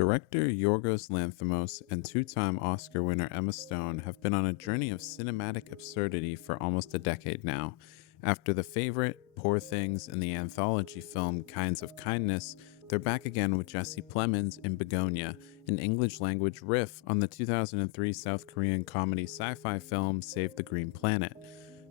Director Yorgos Lanthimos and two-time Oscar winner Emma Stone have been on a journey of cinematic absurdity for almost a decade now. After The Favorite, Poor Things, and the anthology film Kinds of Kindness, they're back again with Jesse Plemons in Bugonia, an English-language riff on the 2003 South Korean comedy sci-fi film Save the Green Planet.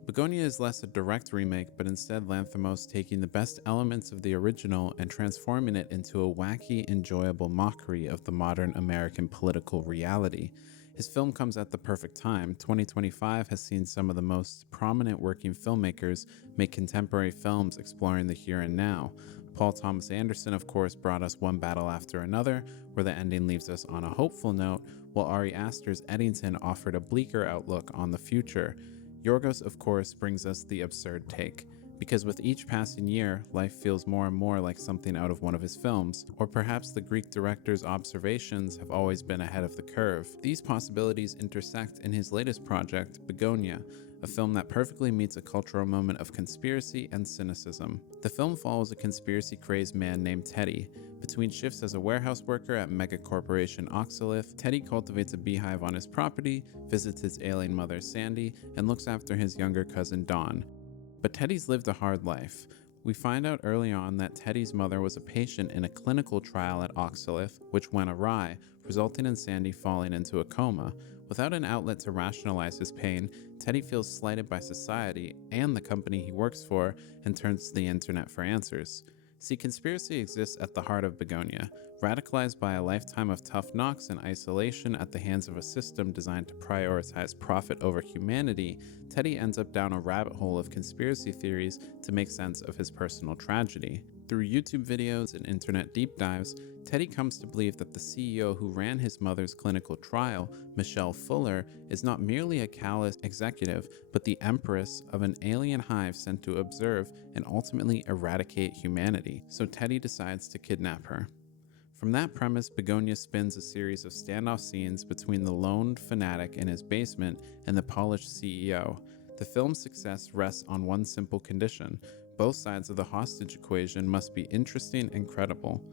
Bugonia is less a direct remake, but instead Lanthimos taking the best elements of the original and transforming it into a wacky, enjoyable mockery of the modern American political reality. His film comes at the perfect time. 2025 has seen some of the most prominent working filmmakers make contemporary films exploring the here and now. Paul Thomas Anderson, of course, brought us One Battle After Another, where the ending leaves us on a hopeful note, while Ari Aster's Eddington offered a bleaker outlook on the future. Yorgos, of course, brings us the absurd take, because with each passing year, life feels more and more like something out of one of his films, or perhaps the Greek director's observations have always been ahead of the curve. These possibilities intersect in his latest project, Bugonia, a film that perfectly meets a cultural moment of conspiracy and cynicism. The film follows a conspiracy-crazed man named Teddy. Between shifts as a warehouse worker at megacorporation Oxalith, Teddy cultivates a beehive on his property, visits his ailing mother Sandy, and looks after his younger cousin Dawn. But Teddy's lived a hard life. We find out early on that Teddy's mother was a patient in a clinical trial at Oxalith, which went awry, resulting in Sandy falling into a coma. Without an outlet to rationalize his pain, Teddy feels slighted by society and the company he works for and turns to the internet for answers. See, conspiracy exists at the heart of Bugonia. Radicalized by a lifetime of tough knocks and isolation at the hands of a system designed to prioritize profit over humanity, Teddy ends up down a rabbit hole of conspiracy theories to make sense of his personal tragedy. Through YouTube videos and internet deep dives, Teddy comes to believe that the CEO who ran his mother's clinical trial, Michelle Fuller, is not merely a callous executive, but the empress of an alien hive sent to observe and ultimately eradicate humanity. So Teddy decides to kidnap her. From that premise, Bugonia spins a series of standoff scenes between the lone fanatic in his basement and the polished CEO. The film's success rests on one simple condition: both sides of the hostage equation must be interesting and credible.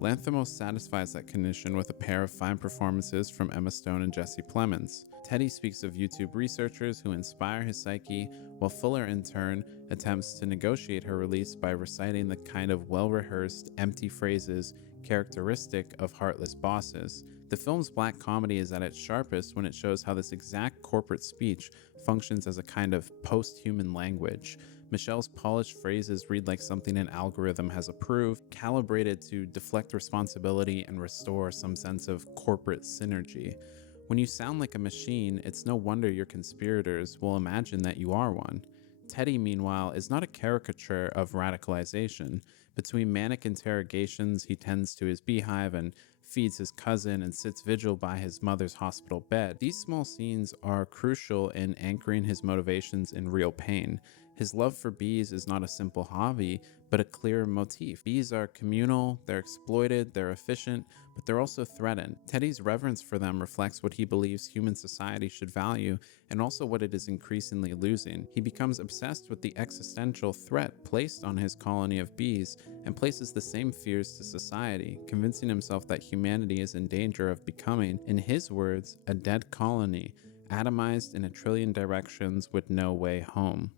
Lanthimos satisfies that condition with a pair of fine performances from Emma Stone and Jesse Plemons. Teddy speaks of YouTube researchers who inspire his psyche, while Fuller in turn attempts to negotiate her release by reciting the kind of well-rehearsed, empty phrases characteristic of heartless bosses. The film's black comedy is at its sharpest when it shows how this exact corporate speech functions as a kind of post-human language. Michelle's polished phrases read like something an algorithm has approved, calibrated to deflect responsibility and restore some sense of corporate synergy. When you sound like a machine, it's no wonder your conspirators will imagine that you are one. Teddy, meanwhile, is not a caricature of radicalization. Between manic interrogations, he tends to his beehive and feeds his cousin and sits vigil by his mother's hospital bed. These small scenes are crucial in anchoring his motivations in real pain. His love for bees is not a simple hobby, but a clear motif. Bees are communal, they're exploited, they're efficient, but they're also threatened. Teddy's reverence for them reflects what he believes human society should value and also what it is increasingly losing. He becomes obsessed with the existential threat placed on his colony of bees and places the same fears to society, convincing himself that humanity is in danger of becoming, in his words, a dead colony, atomized in a trillion directions with no way home.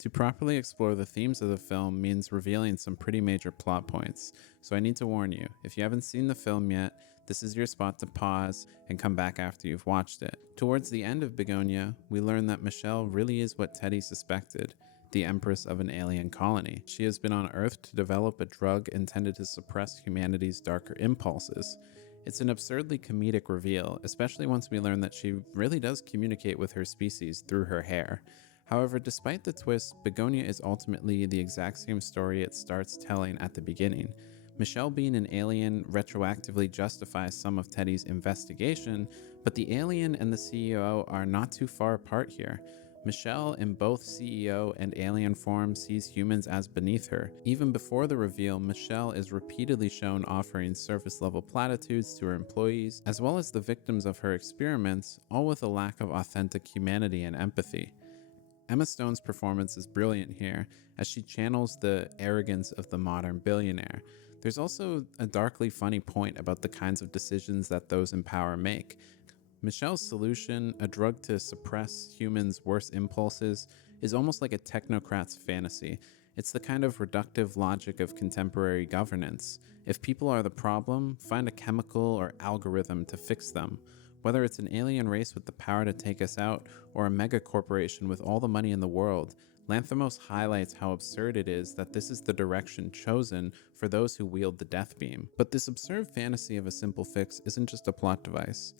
To properly explore the themes of the film means revealing some pretty major plot points, so I need to warn you, if you haven't seen the film yet, this is your spot to pause and come back after you've watched it. Towards the end of Bugonia, we learn that Michelle really is what Teddy suspected, the empress of an alien colony. She has been on Earth to develop a drug intended to suppress humanity's darker impulses. It's an absurdly comedic reveal, especially once we learn that she really does communicate with her species through her hair. However, despite the twist, Bugonia is ultimately the exact same story it starts telling at the beginning. Michelle being an alien retroactively justifies some of Teddy's investigation, but the alien and the CEO are not too far apart here. Michelle, in both CEO and alien form, sees humans as beneath her. Even before the reveal, Michelle is repeatedly shown offering surface-level platitudes to her employees, as well as the victims of her experiments, all with a lack of authentic humanity and empathy. Emma Stone's performance is brilliant here, as she channels the arrogance of the modern billionaire. There's also a darkly funny point about the kinds of decisions that those in power make. Michelle's solution, a drug to suppress humans' worst impulses, is almost like a technocrat's fantasy. It's the kind of reductive logic of contemporary governance. If people are the problem, find a chemical or algorithm to fix them. Whether it's an alien race with the power to take us out, or a mega corporation with all the money in the world, Lanthimos highlights how absurd it is that this is the direction chosen for those who wield the death beam. But this absurd fantasy of a simple fix isn't just a plot device.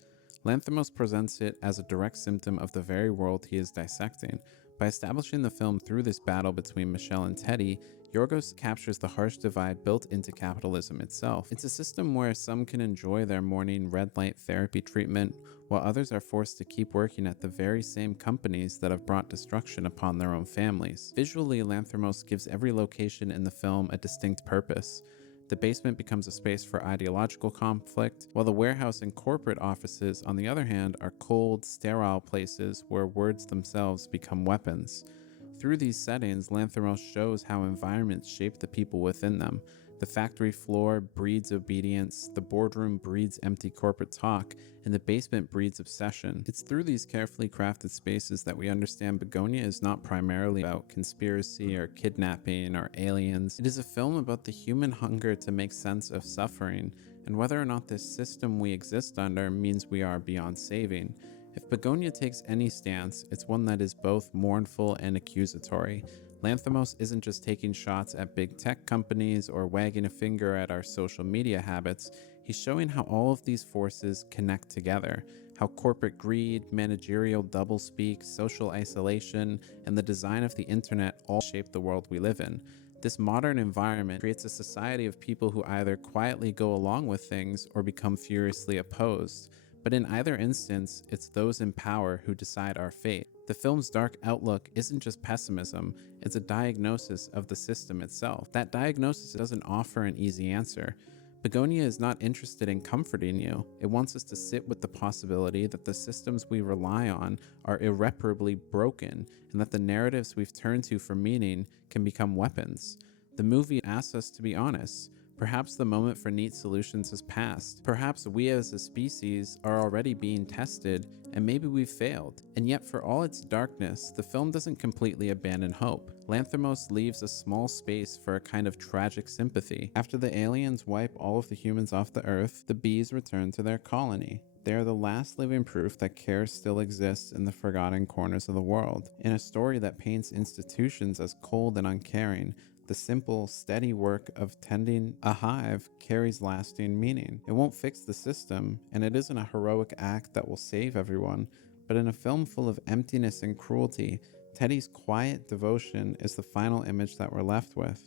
Lanthimos presents it as a direct symptom of the very world he is dissecting. By establishing the film through this battle between Michelle and Teddy, Yorgos captures the harsh divide built into capitalism itself. It's a system where some can enjoy their morning red light therapy treatment, while others are forced to keep working at the very same companies that have brought destruction upon their own families. Visually, Lanthimos gives every location in the film a distinct purpose. The basement becomes a space for ideological conflict, while the warehouse and corporate offices, on the other hand, are cold, sterile places where words themselves become weapons. Through these settings, Lanthimos shows how environments shape the people within them. The factory floor breeds obedience, the boardroom breeds empty corporate talk, and the basement breeds obsession. It's through these carefully crafted spaces that we understand Bugonia is not primarily about conspiracy or kidnapping or aliens. It is a film about the human hunger to make sense of suffering, and whether or not this system we exist under means we are beyond saving. If Bugonia takes any stance, it's one that is both mournful and accusatory. Lanthimos isn't just taking shots at big tech companies or wagging a finger at our social media habits. He's showing how all of these forces connect together, how corporate greed, managerial doublespeak, social isolation, and the design of the internet all shape the world we live in. This modern environment creates a society of people who either quietly go along with things or become furiously opposed. But in either instance, it's those in power who decide our fate. The film's dark outlook isn't just pessimism, it's a diagnosis of the system itself. That diagnosis doesn't offer an easy answer. Bugonia is not interested in comforting you. It wants us to sit with the possibility that the systems we rely on are irreparably broken, and that the narratives we've turned to for meaning can become weapons. The movie asks us to be honest. Perhaps the moment for neat solutions has passed. Perhaps we as a species are already being tested, and maybe we've failed. And yet, for all its darkness, the film doesn't completely abandon hope. Lanthimos leaves a small space for a kind of tragic sympathy. After the aliens wipe all of the humans off the Earth, the bees return to their colony. They are the last living proof that care still exists in the forgotten corners of the world. In a story that paints institutions as cold and uncaring, the simple, steady work of tending a hive carries lasting meaning. It won't fix the system, and it isn't a heroic act that will save everyone, but in a film full of emptiness and cruelty, Teddy's quiet devotion is the final image that we're left with.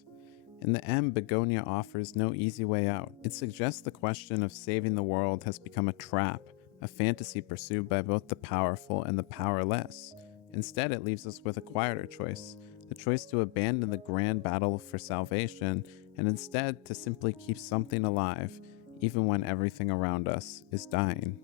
In the end, Bugonia offers no easy way out. It suggests the question of saving the world has become a trap, a fantasy pursued by both the powerful and the powerless. Instead, it leaves us with a quieter choice, the choice to abandon the grand battle for salvation and instead to simply keep something alive, even when everything around us is dying.